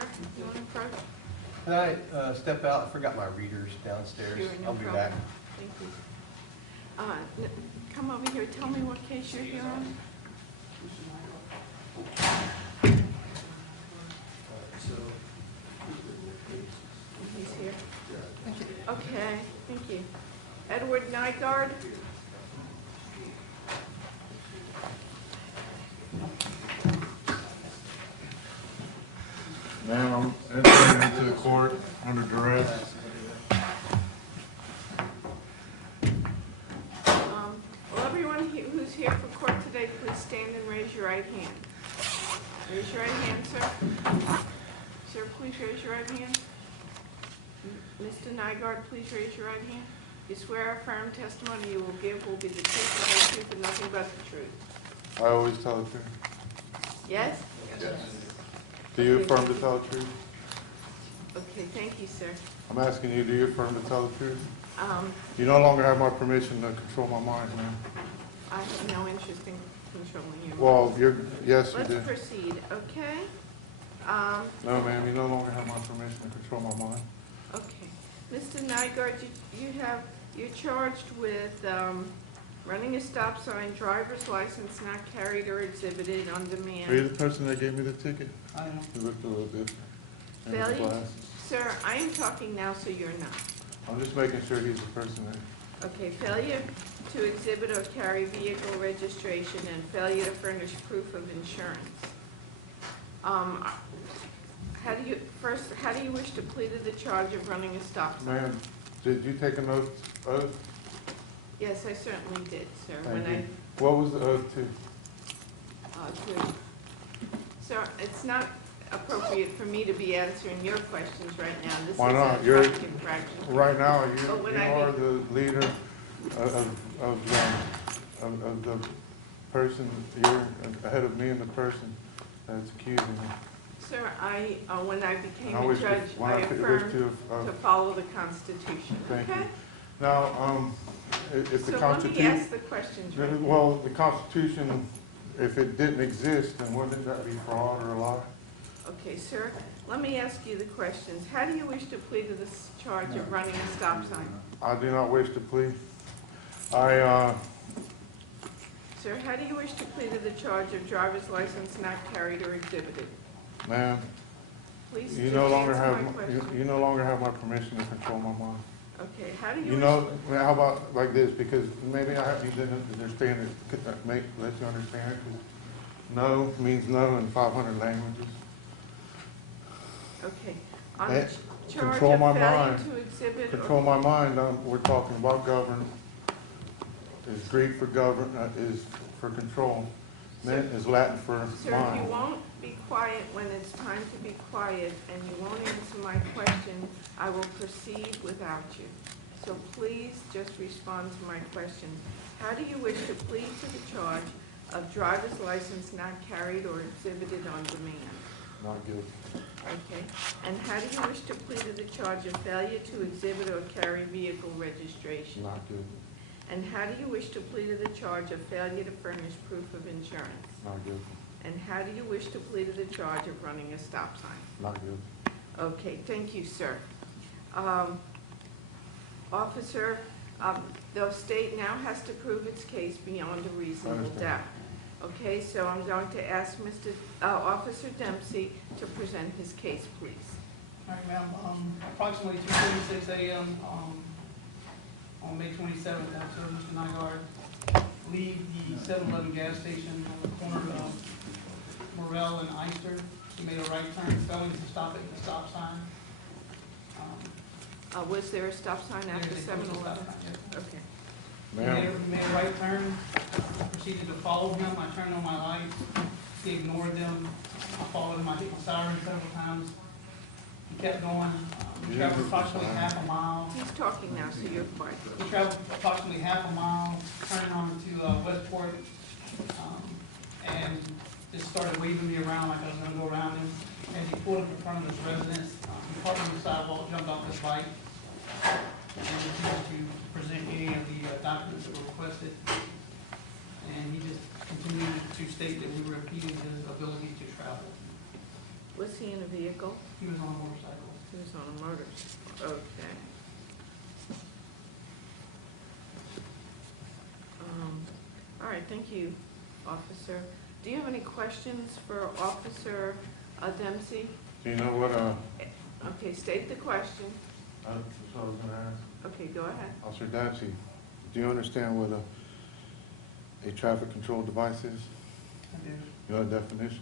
sir. You want to approach? Can I step out? I forgot my readers downstairs. Sure, no I'll be problem. back. Thank you. Come over here. Tell me what case you're here on. He's here. Okay, thank you. Edward Nygaard. Ma'am, I'm entering into the court under duress. Well, everyone who's here for court today, please stand and raise your right hand. Raise your right hand, sir. Sir, please raise your right hand. Mr. Nygaard, please raise your right hand. You swear or affirm testimony you will give will be the truth, the whole truth, and nothing but the truth. I always tell the truth. Yes? Yes. Do you affirm to tell the truth? Okay, thank you, sir. I'm asking you, do you affirm to tell the truth? You no longer have my permission to control my mind, ma'am. I have no interest in controlling you. Well, yes, you Let's do. proceed, okay? No, ma'am, you no longer have my permission to control my mind. Okay. Mr. Nygaard, you're charged with running a stop sign, driver's license not carried or exhibited on demand. Are you the person that gave me the ticket? I am. You looked a little different. And his Failure? glasses. Sir, I am talking now, so you're not. I'm just making sure he's the person that... Okay, failure to exhibit or carry vehicle registration and failure to furnish proof of insurance. How do you wish to plead to the charge of running a stop sign? Ma'am, did you take an oath? Yes, I certainly did, sir. Thank you. What was the oath to? Sir, it's not appropriate for me to be answering your questions right now. This Why is not? a You're traffic infraction. right now. But when You I are make- the leader of the person. You're ahead of me and the person that's accusing me. Sir, when I became I a wish judge, to- I I wish affirmed to, to follow the Constitution. Thank Okay? you. Now, if the So let me Constitution, ask the questions right now. well, the Constitution, if it didn't exist, then wouldn't that be fraud or a lie? Okay, sir, let me ask you the questions. How do you wish to plead to this charge of running a stop sign? I do not wish to plead. Sir, how do you wish to plead to the charge of driver's license not carried or exhibited? Ma'am, Please you just no longer answer my have, question. you no longer have my permission to control my mind. Okay, how do you You wish? know, how about like this, because maybe you didn't understand it, could that let you understand it, 'cause no means no in 500 languages. Okay, on Eh, the charge control of my failure mind. to exhibit Control or, my mind, we're talking about govern, is Greek for govern, is for control, Mint is Latin for sir, if you mind. won't be quiet when it's time to be quiet and you won't answer my question, I will proceed without you. So please just respond to my question. How do you wish to plead to the charge of driver's license not carried or exhibited on demand? Not good. Okay, and how do you wish to plead to the charge of failure to exhibit or carry vehicle registration? Not good. And how do you wish to plead to the charge of failure to furnish proof of insurance? Not good. And how do you wish to plead to the charge of running a stop sign? Not good. Okay, thank you, sir. Officer, the state now has to prove its case beyond a reasonable Understand. doubt. Okay, so I'm going to ask Officer Dempsey to present his case, please. All right, ma'am. Approximately 2:46 a.m. On May 27th, I observed Mr. Nygaard leave the 7-Eleven gas station on the corner of Morrell and Eyster. He made a right turn, failing to stop at the stop sign. Was there a stop sign after There's a posted stop 7-Eleven? sign, yes. Okay. Ma'am, He made a right turn, proceeded to follow him. I turned on my lights. He ignored them. I followed him. I hit my siren several times. He kept going. We traveled approximately half a mile. He's talking now, so you're quiet. We traveled approximately half a mile, turning on to Westport, and just started waving me around like I was gonna go around him. As he pulled up in front of his residence, he parked on the sidewalk, jumped off his bike, and refused to present any of the documents that were requested. And he just continued to state that we were impeding his ability to travel. Was he in a vehicle? He was on a motorcycle. He was on a motorcycle, okay. All right, thank you, officer. Do you have any questions for Officer Dempsey? Do you know what, Okay, state the question. that's what I was gonna ask. Okay, go ahead. Officer Dempsey, do you understand what a traffic control device is? I do. You know the definition?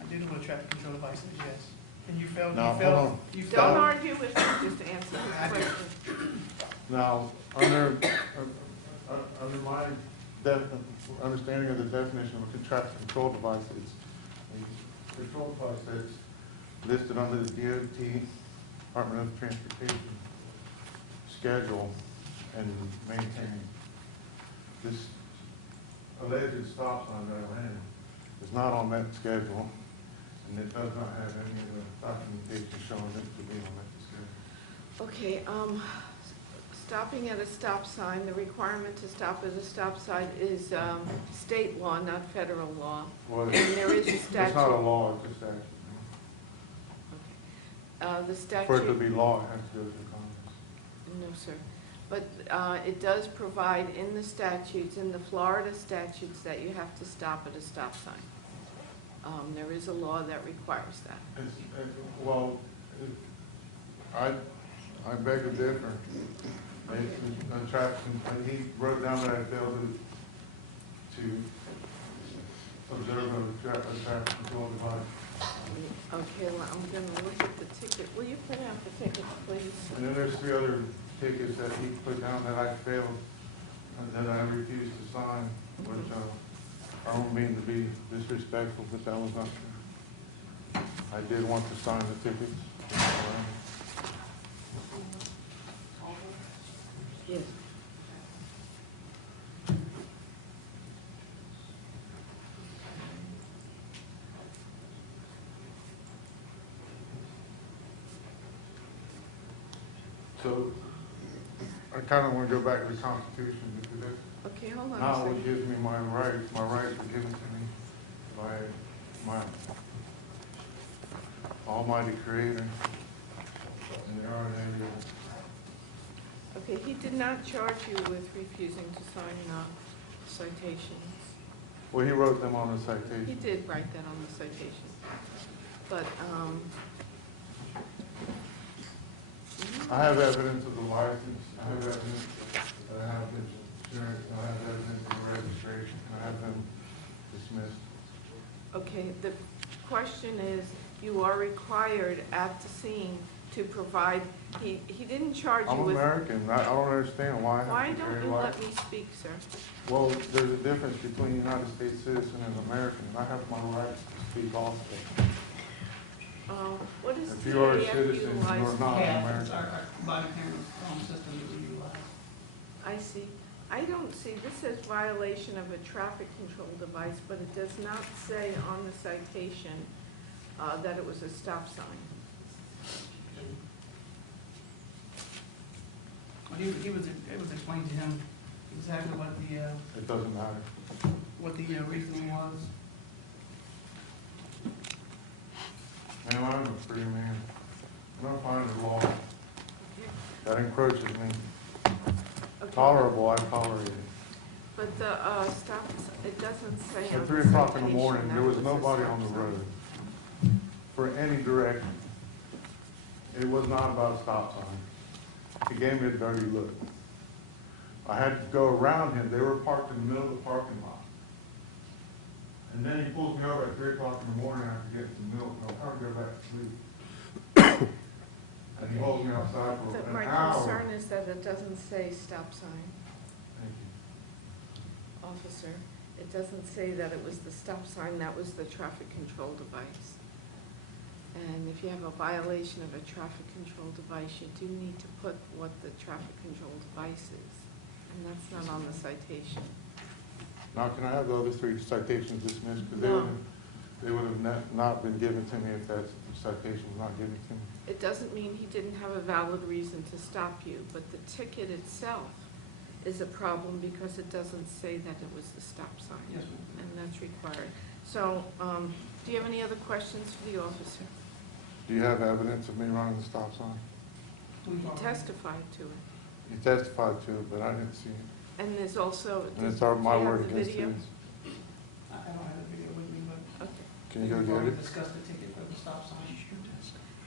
I do know what a traffic control device is, yes. And you failed, Now, you failed, hold on. you Don't failed. argue with him, just answer I his do. question. Now, under my understanding of the definition of a traffic control device, it's a control device that's listed under the DOT, Department of Transportation, schedule and maintain. This alleged stop sign that I ran is not on that schedule, and it does not have any of the documentation showing it to be on that schedule. Okay, stopping at a stop sign, the requirement to stop at a stop sign is state law, not federal law. Well, And there is a it's statute. not a law, it's a statute. The For it to statute, be law, it has to go through Congress. no, sir. But it does provide in the statutes, in the Florida statutes, that you have to stop at a stop sign. There is a law that requires that. Well, I beg to differ. He wrote down that I failed to observe a traffic control device. Okay, well, I'm gonna look at the ticket. Will you put out the ticket, please? And then there's 3 other tickets that he put down that I failed, and that I refused to sign, which I don't mean to be disrespectful, but that was not true. I did want to sign the tickets. Yes. So, I kind of want to go back to the Constitution, because that's Okay, hold on a not second. what gives me my rights. My rights were given to me by my almighty creator. And they are inalienable. Okay, he did not charge you with refusing to sign citations. Well, he wrote them on the He citation. did write that on the citation. But, I have evidence of the license, I have evidence that I have insurance, I have evidence of the registration, and I have them dismissed. okay, the question is, you are required at the scene to provide, he didn't charge you I'm with. American, I don't understand why I Why have to don't carry you a let license. me speak, sir? Well, there's a difference between a United States citizen and an American, and I have my rights to speak also. What is If you are a DAF citizen, you're utilized? not Yeah, an it's American. our body camera system that we utilize. I see. I don't see, this says violation of a traffic control device, but it does not say on the citation that it was a stop sign. Well, it was explained to him exactly what It doesn't matter. the reasoning was. Man, I'm a free man. I'm not finding a law Okay. that encroaches me. Okay. Tolerable, I tolerate it. But the stop, it doesn't say on At the 3 o'clock in the citation morning, that there it was a nobody stop on the sign. road for any direction. It was not about a stop sign. He gave me a dirty look. I had to go around him. They were parked in the middle of the parking lot. And then he pulls me over at 3 o'clock in the morning after getting some milk, and I'm trying to go back to sleep. And he holds me outside for an My hour. concern is that it doesn't say stop sign, Thank you. officer. It doesn't say that it was the stop sign, that was the traffic control device. And if you have a violation of a traffic control device, you do need to put what the traffic control device is. And that's not on the citation. Now, can I have the other 3 citations dismissed? Because No. they would have not been given to me if that citation was not given to me. It doesn't mean he didn't have a valid reason to stop you, but the ticket itself is a problem because it doesn't say that it was the stop sign. Yes, ma'am. And that's required. So, do you have any other questions for the officer? Do you have evidence of me running the stop sign? He testified to it. You testified to it, but I didn't see it. And there's also, And it's do you my have word the against video? his. I don't have the video with me, but. Okay. Can you go we've get already it? discussed the ticket for the stop sign.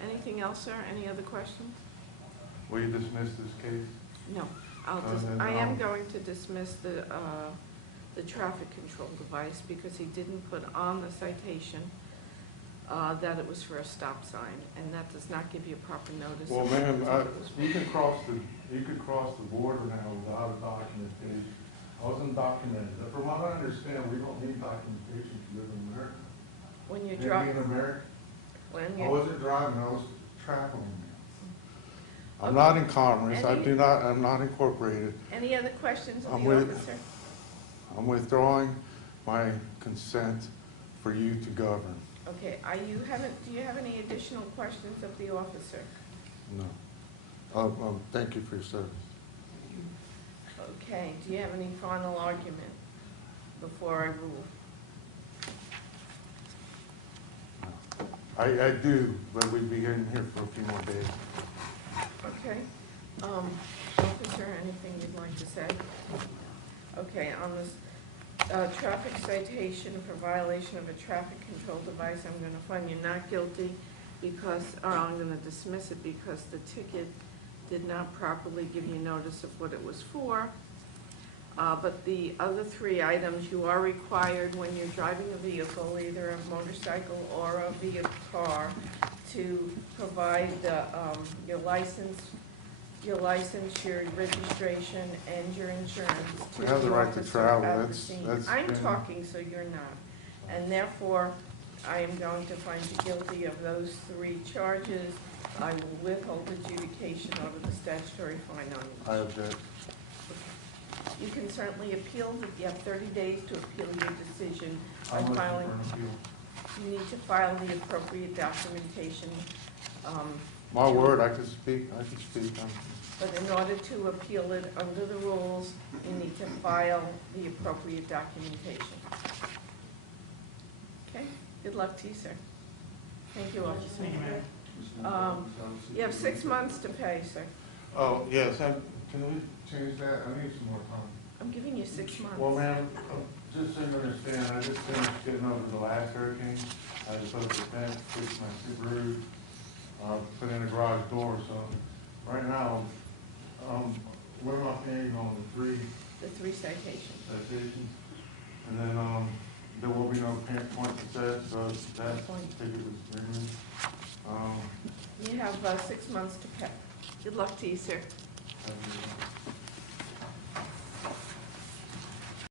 Anything else, sir? Any other questions? Will you dismiss this case? No. then, I am going to dismiss the traffic control device because he didn't put on the citation that it was for a stop sign, and that does not give you proper notice. Well, of what ma'am, the ticket was for. you could cross the border now without a documentation. I wasn't documented. From what I understand, we don't need documentation to live in America. When you Maybe drive, in America. when I you, wasn't driving, I was traveling. I'm not in commerce, I'm not incorporated. any other questions of I'm the with- officer? I'm withdrawing my consent for you to govern. Okay, do you have any additional questions of the officer? No. Thank you for your service. Okay, do you have any final argument before I rule? I do, but we'd be in here for a few more days. Okay. Officer, anything you'd like to say? Okay, on this traffic citation for violation of a traffic control device, I'm going to find you not guilty because, or I'm going to dismiss it because the ticket did not properly give you notice of what it was for. But the other three items, you are required when you're driving a vehicle, either a motorcycle or a vehicle car, to provide your license, your registration, and your insurance to We have the the right to officer travel. at the That's- scene. that's I'm been- talking, so you're not. And therefore, I am going to find you guilty of those three charges. I will withhold adjudication over the statutory fine on each. I object. You can certainly appeal, you have 30 days to appeal your decision by I'm looking filing. for an appeal. You need to file the appropriate documentation. My to- word, I can speak. But in order to appeal it under the rules, you need to file the appropriate documentation. Okay? Good luck to you, sir. Thank you, officer. Thank you, ma'am. You have 6 months to pay, sir. Oh, yes, can we change that? I need some more time. I'm giving you 6 months. Well, ma'am, just so you understand, I just finished getting over the last hurricane. I just put the fence, fixed my Subaru, put in a garage door, so right now, what am I paying on the The 3 citations. citations? And then, there will be no points assessed, so that ticket was removed. You have 6 months to pay. Good luck to you, sir. Have a good one.